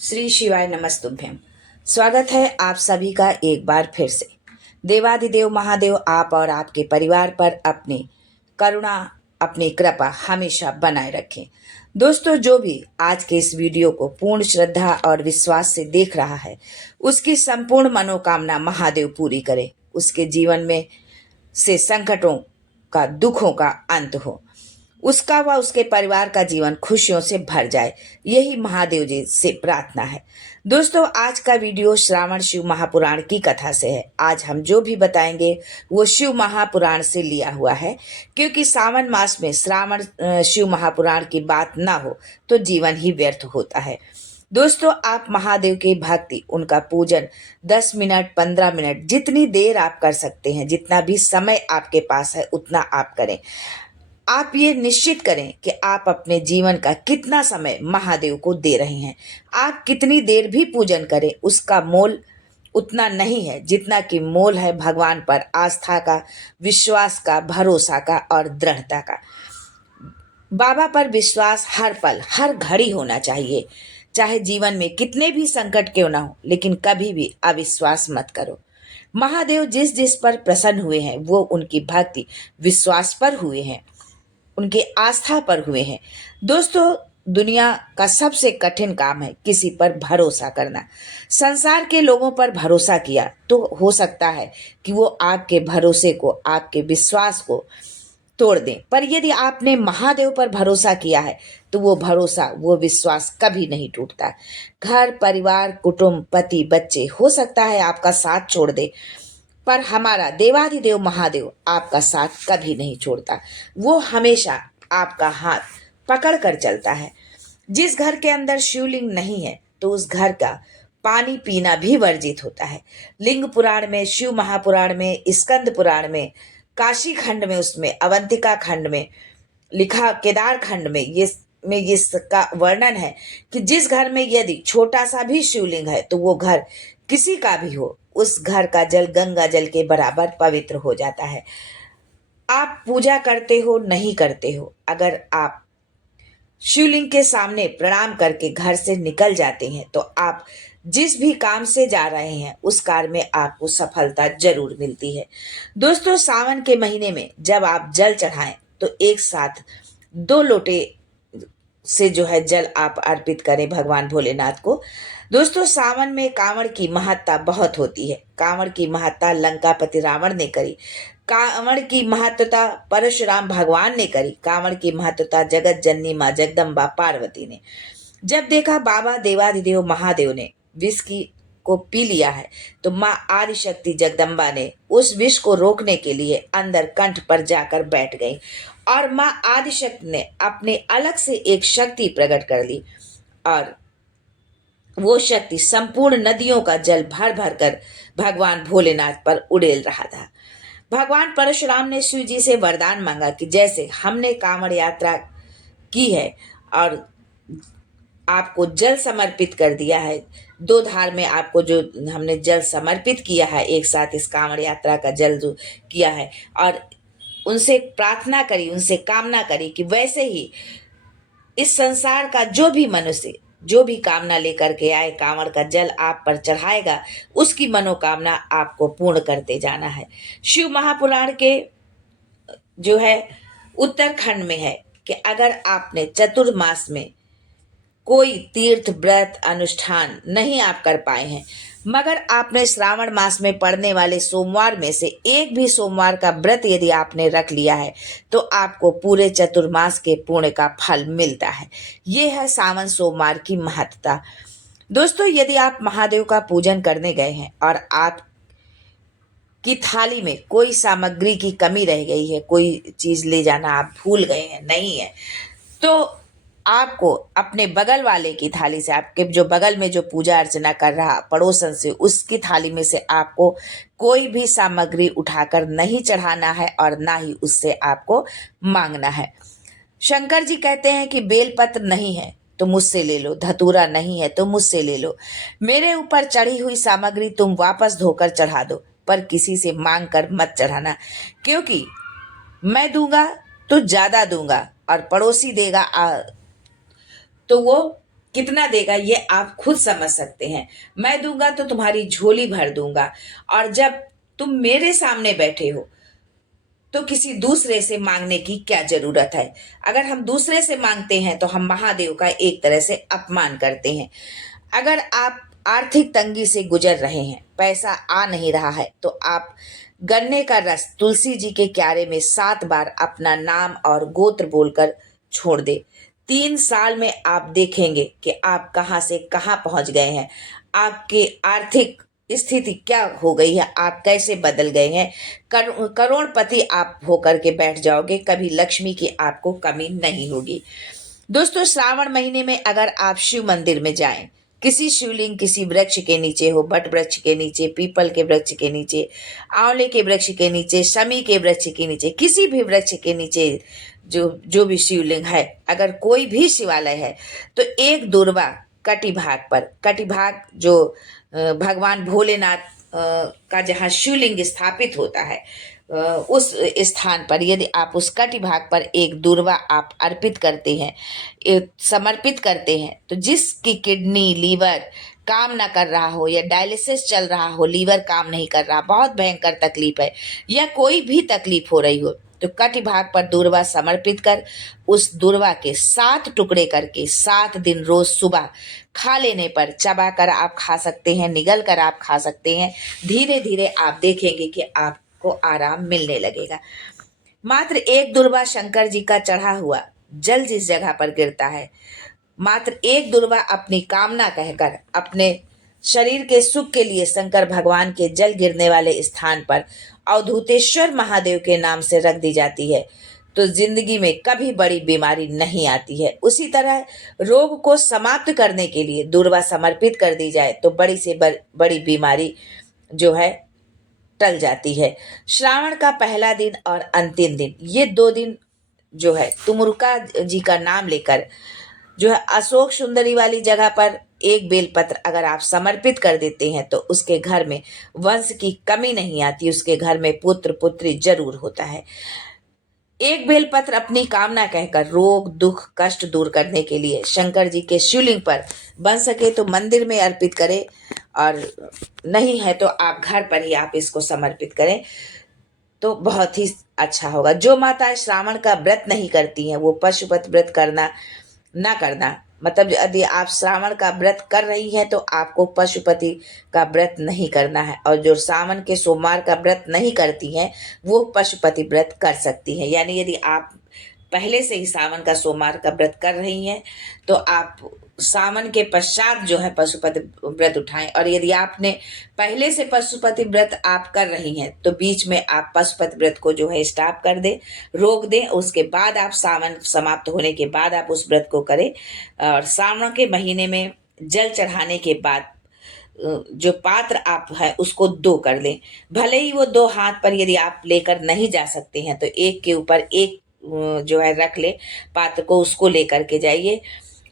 श्री शिवाय नमस्तुभ्यम। स्वागत है आप सभी का एक बार फिर से। देवाधिदेव महादेव आप और आपके परिवार पर अपनी करुणा, अपनी कृपा हमेशा बनाए रखें। दोस्तों, जो भी आज के इस वीडियो को पूर्ण श्रद्धा और विश्वास से देख रहा है, उसकी संपूर्ण मनोकामना महादेव पूरी करे। उसके जीवन में से संकटों का, दुखों का अंत हो। उसका व उसके परिवार का जीवन खुशियों से भर जाए, यही महादेव जी से प्रार्थना है। दोस्तों, आज का वीडियो श्रावण शिव महापुराण की कथा से है। आज हम जो भी बताएंगे वो शिव महापुराण से लिया हुआ है, क्योंकि सावन मास में श्रावण शिव महापुराण की बात ना हो तो जीवन ही व्यर्थ होता है। दोस्तों, आप महादेव की भक्ति, उनका पूजन 10 मिनट, 15 मिनट, जितनी देर आप कर सकते हैं, जितना भी समय आपके पास है उतना आप करें। आप ये निश्चित करें कि आप अपने जीवन का कितना समय महादेव को दे रहे हैं। आप कितनी देर भी पूजन करें, उसका मोल उतना नहीं है जितना कि मोल है भगवान पर आस्था का, विश्वास का, भरोसा का और दृढ़ता का। बाबा पर विश्वास हर पल, हर घड़ी होना चाहिए। चाहे जीवन में कितने भी संकट क्यों ना हो, लेकिन कभी भी अविश्वास मत करो। महादेव जिस जिस पर प्रसन्न हुए हैं वो उनकी भक्ति, विश्वास पर हुए हैं, उनके आस्था पर हुए हैं। दोस्तों, दुनिया का सबसे कठिन काम है किसी पर भरोसा करना। संसार के लोगों पर भरोसा किया तो हो सकता है कि वो आपके भरोसे को, आपके विश्वास को तोड़ दें, पर यदि आपने महादेव पर भरोसा किया है तो वो भरोसा, वो विश्वास कभी नहीं टूटता। घर परिवार, कुटुंब, पति, बच्चे, हो सकता है आपका साथ छोड़ दे, पर हमारा देवाधिदेव महादेव आपका साथ कभी नहीं छोड़ता। वो हमेशा आपका हाथ पकड़ कर चलता है। जिस घर के अंदर शिवलिंग नहीं है तो उस घर का पानी पीना भी वर्जित होता है। लिंग पुराण में, शिव महापुराण में, स्कंद पुराण में, काशी खंड में, उसमें अवंतिका खंड में लिखा, केदार खंड में ये इसका वर्णन है कि जिस घर में यदि छोटा सा भी शिवलिंग है तो वो घर किसी का भी हो, उस घर का जल गंगा जल के बराबर पवित्र हो जाता है। आप पूजा करते हो, नहीं करते हो, अगर आप शिवलिंग के सामने प्रणाम करके घर से निकल जाते हैं तो आप जिस भी काम से जा रहे हैं उस कार्य में आपको सफलता जरूर मिलती है। दोस्तों, सावन के महीने में जब आप जल चढ़ाएं तो एक साथ 2 लोटे से जो है जल आप अर्पित करें भगवान भोलेनाथ को। दोस्तों, सावन में कांवड़ की महत्ता बहुत होती है। कांवड़ की महत्ता लंकापति रावण ने करी। कांवड़ की महत्ता परशुराम भगवान ने करी। कांवड़ की महत्ता जगत जननी माँ जगदम्बा पार्वती ने। जब देखा बाबा देवाधिदेव महादेव ने विष की को पी लिया है तो माँ आदिशक्ति जगदम्बा ने उस विष को रोकने के लिए अंदर कंठ पर जाकर बैठ गई और माँ आदिशक्ति ने अपने अलग से एक शक्ति प्रकट कर ली और वो शक्ति संपूर्ण नदियों का जल भर भर कर भगवान भोलेनाथ पर उड़ेल रहा था। भगवान परशुराम ने शिव जी से वरदान मांगा कि जैसे हमने कांवड़ यात्रा की है और आपको जल समर्पित कर दिया है, 2 धार में आपको जो हमने जल समर्पित किया है, एक साथ इस कांवड़ यात्रा का जल जो किया है, और उनसे प्रार्थना करी, उनसे कामना करी कि वैसे ही इस संसार का जो भी मनुष्य जो भी कामना लेकर के आए, कांवड़ का जल आप पर चढ़ाएगा, उसकी मनोकामना आपको पूर्ण करते जाना है। शिव महापुराण के जो है उत्तरखंड में है कि अगर आपने चतुर्मास में कोई तीर्थ व्रत अनुष्ठान नहीं आप कर पाए हैं, मगर आपने श्रावण मास में पड़ने वाले सोमवार में से एक भी सोमवार का व्रत यदि आपने रख लिया है तो आपको पूरे चतुर्मास के पुण्य का फल मिलता है। ये है सावन सोमवार की महत्ता। दोस्तों, यदि आप महादेव का पूजन करने गए हैं और आप की थाली में कोई सामग्री की कमी रह गई है, कोई चीज ले जाना आप भूल गए हैं, नहीं है, तो आपको अपने बगल वाले की थाली से, आपके जो बगल में जो पूजा अर्चना कर रहा पड़ोसन से, उसकी थाली में से आपको कोई भी सामग्री उठाकर नहीं चढ़ाना है और ना ही उससे आपको मांगना है। शंकर जी कहते हैं कि बेलपत्र नहीं है तो मुझसे ले लो, धतूरा नहीं है तो मुझसे ले लो, मेरे ऊपर चढ़ी हुई सामग्री तुम वापस धोकर चढ़ा दो, पर किसी से मांग कर मत चढ़ाना, क्योंकि मैं दूंगा तो ज्यादा दूंगा और पड़ोसी देगा तो वो कितना देगा ये आप खुद समझ सकते हैं। मैं दूंगा तो तुम्हारी झोली भर दूंगा, और जब तुम मेरे सामने बैठे हो तो किसी दूसरे से मांगने की क्या जरूरत है। अगर हम दूसरे से मांगते हैं तो हम महादेव का एक तरह से अपमान करते हैं। अगर आप आर्थिक तंगी से गुजर रहे हैं, पैसा आ नहीं रहा है, तो आप गन्ने का रस तुलसी जी के क्यारे में 7 बार अपना नाम और गोत्र बोलकर छोड़ दे। 3 साल में आप देखेंगे कि आप कहाँ से कहाँ पहुंच गए हैं, आपके आर्थिक स्थिति क्या हो गई है, आप कैसे बदल गए हैं। करोड़पति आप होकर के बैठ जाओगे, कभी लक्ष्मी की आपको कमी नहीं होगी। दोस्तों, श्रावण महीने में अगर आप शिव मंदिर में जाएं, किसी शिवलिंग, किसी वृक्ष के नीचे हो, बट वृक्ष के नीचे, पीपल के वृक्ष के नीचे, आंवले के वृक्ष के नीचे, शमी के वृक्ष के नीचे, किसी भी वृक्ष के नीचे जो जो भी शिवलिंग है, अगर कोई भी शिवालय है, तो एक दूर्वा कटिभाग जो भगवान भोलेनाथ का जहाँ शिवलिंग स्थापित होता है, उस स्थान पर यदि आप उस कटिभाग पर एक दूर्वा आप अर्पित करते हैं, समर्पित करते हैं, तो जिसकी किडनी, लीवर काम ना कर रहा हो, या डायलिसिस चल रहा हो, लीवर काम नहीं कर रहा, बहुत भयंकर तकलीफ है, या कोई भी तकलीफ हो रही हो, तो कटिभाग पर दूर्वा समर्पित कर उस दूर्वा के 7 टुकड़े करके 7 दिन रोज सुबह खा लेने पर, चबा कर आप खा सकते हैं, निगल कर आप खा सकते हैं, धीरे धीरे आप देखेंगे कि आपको आराम मिलने लगेगा। मात्र एक दूर्वा शंकर जी का चढ़ा हुआ जल जिस जगह पर गिरता है, मात्र एक दूर्वा अपनी कामना कहकर अपने शरीर के सुख के लिए शंकर भगवान के जल गिरने वाले स्थान पर अवधूतेश्वर महादेव के नाम से रख दी जाती है, तो जिंदगी में कभी बड़ी बीमारी नहीं आती है। उसी तरह रोग को समाप्त करने के लिए दूर्वा समर्पित कर दी जाए तो बड़ी से बड़ी बीमारी जो है टल जाती है। श्रावण का पहला दिन और अंतिम दिन, ये 2 दिन जो है तुमुरुका जी का नाम लेकर जो है अशोक सुंदरी वाली जगह पर एक बेलपत्र अगर आप समर्पित कर देते हैं तो उसके घर में वंश की कमी नहीं आती, उसके घर में पुत्र पुत्री जरूर होता है। एक बेलपत्र अपनी कामना कहकर रोग दुख कष्ट दूर करने के लिए शंकर जी के शिवलिंग पर, बन सके तो मंदिर में अर्पित करें, और नहीं है तो आप घर पर ही आप इसको समर्पित करें तो बहुत ही अच्छा होगा। जो माताएं श्रावण का व्रत नहीं करती हैं वो पशुपति व्रत करना ना करना, मतलब यदि आप श्रावण का व्रत कर रही हैं तो आपको पशुपति का व्रत नहीं करना है, और जो सावन के सोमवार का व्रत नहीं करती हैं वो पशुपति व्रत कर सकती हैं। यानी यदि आप पहले से ही सावन का सोमवार का व्रत कर रही हैं तो आप सावन के पश्चात जो है पशुपति व्रत उठाएं, और यदि आपने पहले से पशुपति व्रत आप कर रही हैं तो बीच में आप पशुपति व्रत को जो है स्टॉप कर दें, रोक दें, उसके बाद आप सावन समाप्त होने के बाद आप उस व्रत को करें। और सावन के महीने में जल चढ़ाने के बाद जो पात्र आप है उसको 2 कर लें, भले ही वो 2 हाथ पर यदि आप लेकर नहीं जा सकते हैं तो एक के ऊपर एक जो है रख ले पात्र को, उसको लेकर के जाइए।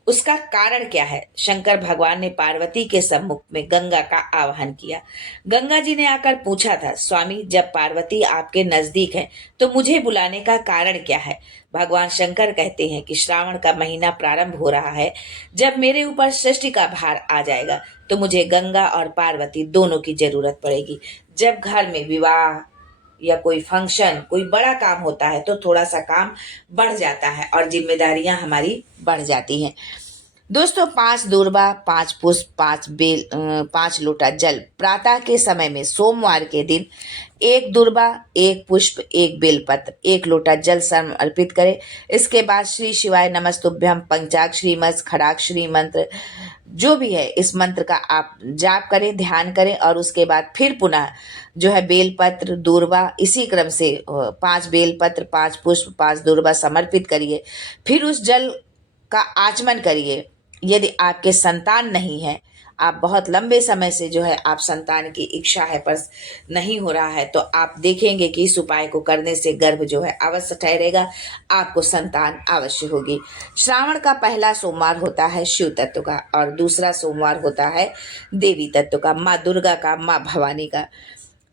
उसका कारण क्या है? शंकर भगवान ने पार्वती के सम्मुख में गंगा का आवाहन किया। गंगा जी ने आकर पूछा था, स्वामी जब पार्वती आपके नजदीक है तो मुझे बुलाने का कारण क्या है? भगवान शंकर कहते हैं कि श्रावण का महीना प्रारंभ हो रहा है, जब मेरे ऊपर सृष्टि का भार आ जाएगा तो मुझे गंगा और पार्वती दोनों की जरूरत पड़ेगी। जब घर में विवाह या कोई फंक्शन, कोई बड़ा काम होता है तो थोड़ा सा काम बढ़ जाता है और जिम्मेदारियां हमारी बढ़ जाती हैं। दोस्तों, 5 दूर्वा, 5 पुष्प, 5 बेल, 5 लोटा जल प्रातः के समय में सोमवार के दिन 1 दूर्वा, 1 पुष्प, 1 बेलपत्र, 1 लोटा जल समर्पित करें। इसके बाद श्री शिवाय नमस्तुभ्यम, पंचाक्षरी मंत्र, खड़ाक्षरी मंत्र जो भी है इस मंत्र का आप जाप करें, ध्यान करें, और उसके बाद फिर पुनः जो है बेलपत्र, दूर्वा, इसी क्रम से 5 बेलपत्र, 5 पुष्प, 5 दूर्वा समर्पित करिए। फिर उस जल का आचमन करिए। यदि आपके संतान नहीं है, आप बहुत लंबे समय से जो है आप संतान की इच्छा है पर नहीं हो रहा है, तो आप देखेंगे कि इस उपाय को करने से गर्भ जो है अवश्य ठहरेगा, आपको संतान अवश्य होगी। श्रावण का पहला सोमवार होता है शिव तत्व का, और दूसरा सोमवार होता है देवी तत्व का, माँ दुर्गा का, माँ भवानी का।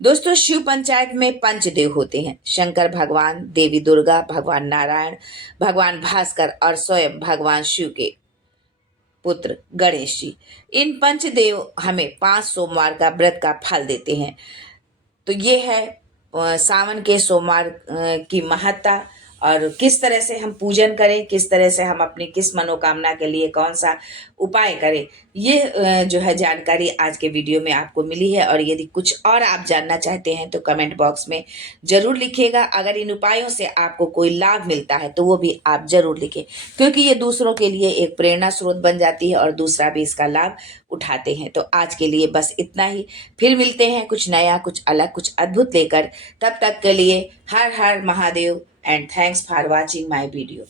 दोस्तों, शिव पंचायत में पंचदेव होते हैं, शंकर भगवान, देवी दुर्गा, भगवान नारायण, भगवान भास्कर और स्वयं भगवान शिव के पुत्र गणेश जी। इन पंचदेव हमें 5 सोमवार का व्रत का फल देते हैं। तो ये है सावन के सोमवार की महत्ता, और किस तरह से हम पूजन करें, किस तरह से हम अपनी किस मनोकामना के लिए कौन सा उपाय करें, ये जो है जानकारी आज के वीडियो में आपको मिली है। और यदि कुछ और आप जानना चाहते हैं तो कमेंट बॉक्स में जरूर लिखिएगा। अगर इन उपायों से आपको कोई लाभ मिलता है तो वो भी आप जरूर लिखें, क्योंकि ये दूसरों के लिए एक प्रेरणा स्रोत बन जाती है और दूसरा भी इसका लाभ उठाते हैं। तो आज के लिए बस इतना ही। फिर मिलते हैं कुछ नया, कुछ अलग, कुछ अद्भुत लेकर। तब तक के लिए हर हर Mahadev, and thanks for watching my video.